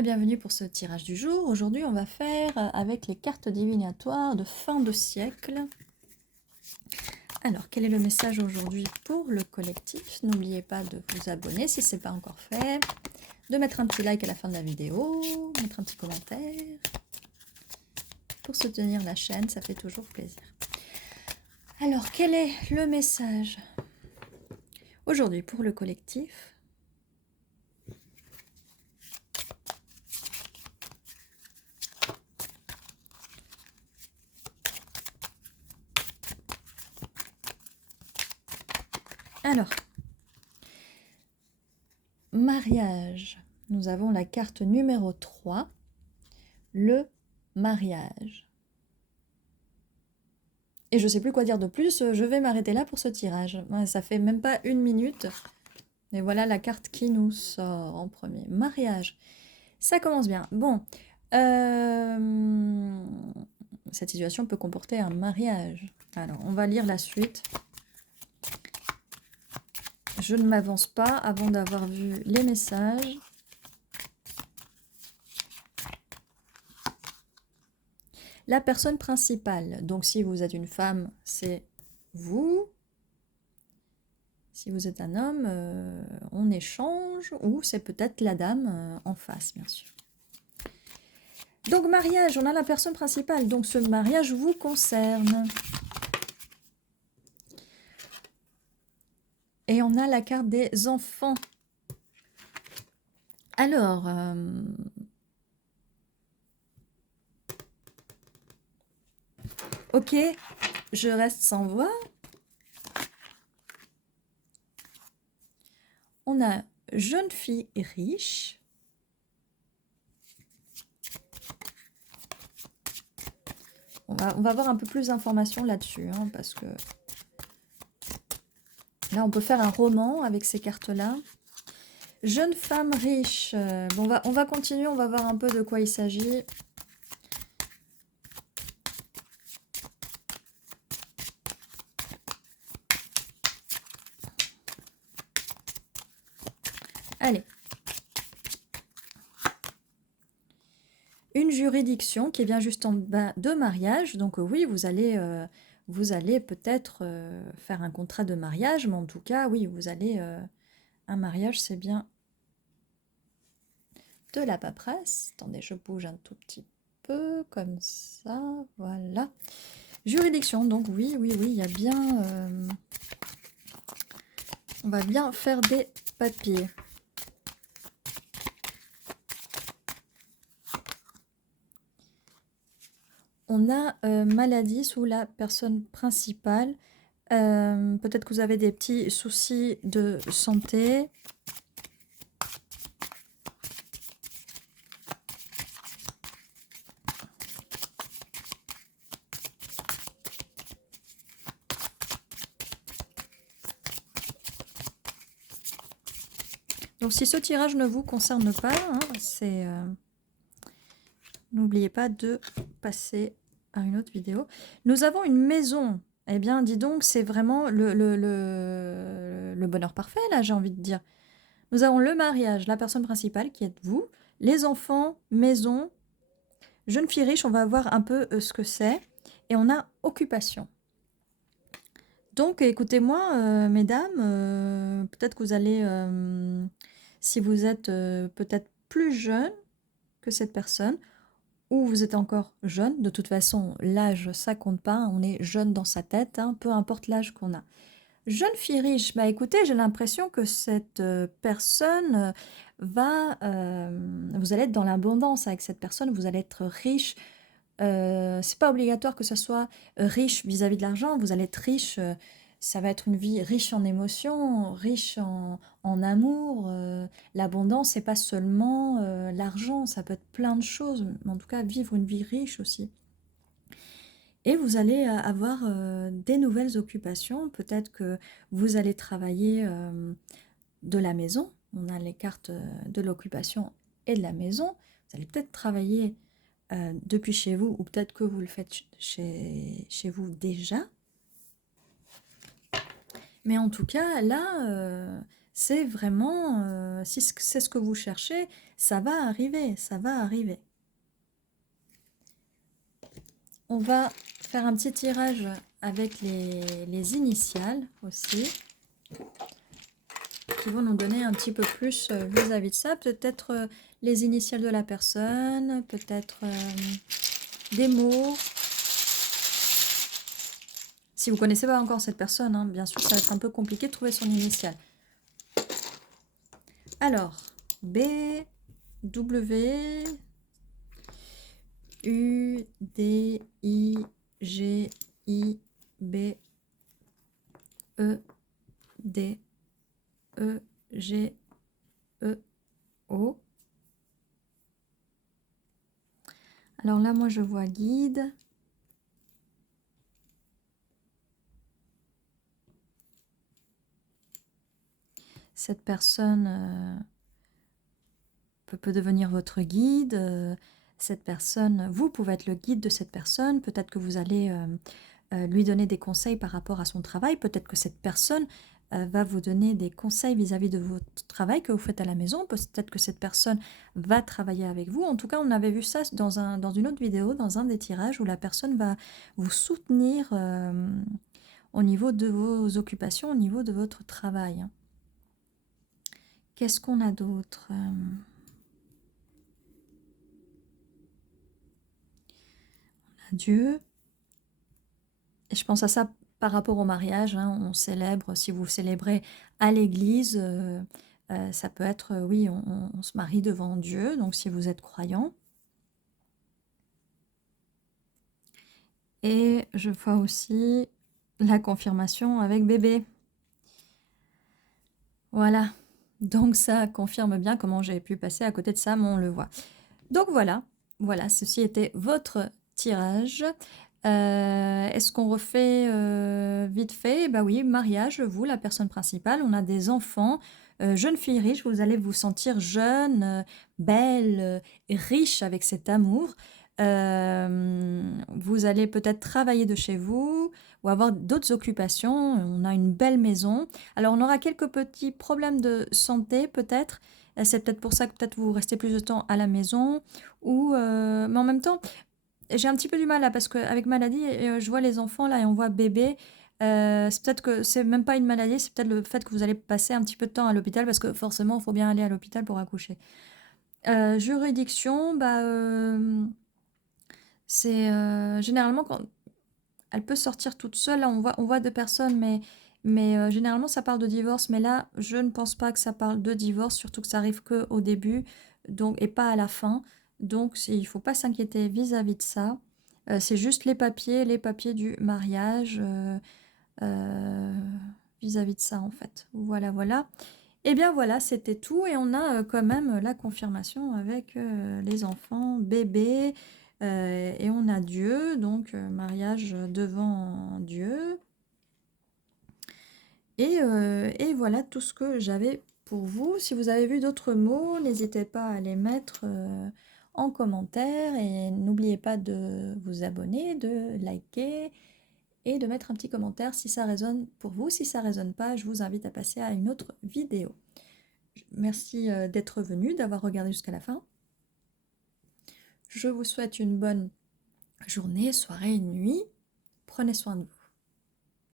Bienvenue pour ce tirage du jour. Aujourd'hui, on va faire avec les cartes divinatoires de fin de siècle. Alors, quel est le message aujourd'hui pour le collectif? N'oubliez pas de vous abonner si ce n'est pas encore fait, de mettre un petit like à la fin de la vidéo, mettre un petit commentaire. Pour soutenir la chaîne, ça fait toujours plaisir. Alors, quel est le message aujourd'hui pour le collectif? Alors, mariage. Nous avons la carte numéro 3, le mariage. Et je ne sais plus quoi dire de plus, je vais m'arrêter là pour ce tirage. Ça fait même pas 1 minute. Et voilà la carte qui nous sort en premier. Mariage. Ça commence bien. Bon. Cette situation peut comporter un mariage. Alors, on va lire la suite. Je ne m'avance pas avant d'avoir vu les messages. La personne principale. Donc, si vous êtes une femme, c'est vous. Si vous êtes un homme, on échange, ou c'est peut-être la dame en face, bien sûr. Donc, mariage, on a la personne principale. Donc, ce mariage vous concerne. Et on a la carte des enfants. Alors, ok, je reste sans voix. On a jeune fille riche. On va avoir un peu plus d'informations là-dessus, hein, parce que là, on peut faire un roman avec ces cartes-là. Jeune femme riche. Bon, on va continuer, on va voir un peu de quoi il s'agit. Allez. Une juridiction qui est bien juste en bas de mariage. Donc oui, vous allez peut-être faire un contrat de mariage, mais en tout cas, oui, vous allez... un mariage, c'est bien de la paperasse. Attendez, je bouge un tout petit peu, comme ça, voilà. Juridiction, donc oui, il y a bien... on va bien faire des papiers. On a maladie sous la personne principale. Peut-être que vous avez des petits soucis de santé. Donc si ce tirage ne vous concerne pas, hein, c'est... n'oubliez pas de passer à une autre vidéo. Nous avons une maison. Eh bien, dis donc, c'est vraiment le bonheur parfait, là, j'ai envie de dire. Nous avons le mariage, la personne principale, qui êtes vous, les enfants, maison, jeune fille riche, on va voir un peu ce que c'est. Et on a occupation. Donc, écoutez-moi, mesdames, peut-être que vous allez, si vous êtes peut-être plus jeune que cette personne, ou vous êtes encore jeune, de toute façon, l'âge, ça compte pas, on est jeune dans sa tête, hein, peu importe l'âge qu'on a. Jeune fille riche, bah écoutez, j'ai l'impression que cette personne va... vous allez être dans l'abondance avec cette personne, vous allez être riche. C'est pas obligatoire que ce soit riche vis-à-vis de l'argent, vous allez être riche, ça va être une vie riche en émotions, riche en amour. L'abondance, c'est pas seulement l'argent, ça peut être plein de choses, mais en tout cas vivre une vie riche aussi. Et vous allez avoir des nouvelles occupations, peut-être que vous allez travailler de la maison, on a les cartes de l'occupation et de la maison, vous allez peut-être travailler depuis chez vous, ou peut-être que vous le faites chez vous déjà. Mais en tout cas, là, C'est vraiment, si c'est ce que vous cherchez, ça va arriver, ça va arriver. On va faire un petit tirage avec les initiales aussi, qui vont nous donner un petit peu plus vis-à-vis de ça. Peut-être les initiales de la personne, peut-être des mots. Si vous ne connaissez pas encore cette personne, hein, bien sûr, ça va être un peu compliqué de trouver son initiale. Alors, B, W, U, D, I, G, I, B, E, D, E, G, E, O. Alors là, moi, je vois guide. Cette personne peut devenir votre guide. Cette personne, vous pouvez être le guide de cette personne. Peut-être que vous allez lui donner des conseils par rapport à son travail. Peut-être que cette personne va vous donner des conseils vis-à-vis de votre travail que vous faites à la maison. Peut-être que cette personne va travailler avec vous. En tout cas, on avait vu ça dans une autre vidéo, dans un des tirages, où la personne va vous soutenir au niveau de vos occupations, au niveau de votre travail. Qu'est-ce qu'on a d'autre? Dieu. Et je pense à ça par rapport au mariage, hein, on célèbre, si vous célébrez à l'église, ça peut être, oui, on se marie devant Dieu, donc si vous êtes croyant. Et je vois aussi la confirmation avec bébé. Voilà, donc ça confirme bien comment j'ai pu passer à côté de ça, mais on le voit. Donc voilà, voilà, ceci était votre tirage. Est-ce qu'on refait vite fait? Bah oui, mariage, vous, la personne principale, on a des enfants, jeune fille riche, vous allez vous sentir jeune, belle, riche avec cet amour. Vous allez peut-être travailler de chez vous ou avoir d'autres occupations. On a une belle maison. Alors, on aura quelques petits problèmes de santé, peut-être. C'est peut-être pour ça que peut-être vous restez plus de temps à la maison. Mais en même temps, j'ai un petit peu du mal là parce qu'avec maladie, je vois les enfants là et on voit bébé. C'est peut-être que c'est même pas une maladie, c'est peut-être le fait que vous allez passer un petit peu de temps à l'hôpital parce que forcément, il faut bien aller à l'hôpital pour accoucher. Juridiction, bah, c'est généralement quand elle peut sortir toute seule. Là, on voit deux personnes, mais généralement, ça parle de divorce. Mais là, je ne pense pas que ça parle de divorce, surtout que ça arrive qu'au début donc, et pas à la fin. Donc, il ne faut pas s'inquiéter vis-à-vis de ça. C'est juste les papiers du mariage euh, vis-à-vis de ça, en fait. Voilà, voilà. Et bien voilà, c'était tout. Et on a quand même la confirmation avec les enfants, bébés, et on a Dieu, donc mariage devant Dieu. Et voilà tout ce que j'avais pour vous. Si vous avez vu d'autres mots, n'hésitez pas à les mettre en commentaire. Et n'oubliez pas de vous abonner, de liker et de mettre un petit commentaire si ça résonne pour vous. Si ça résonne pas, je vous invite à passer à une autre vidéo. Merci d'être venu, d'avoir regardé jusqu'à la fin. Je vous souhaite une bonne journée, soirée, nuit. Prenez soin de vous.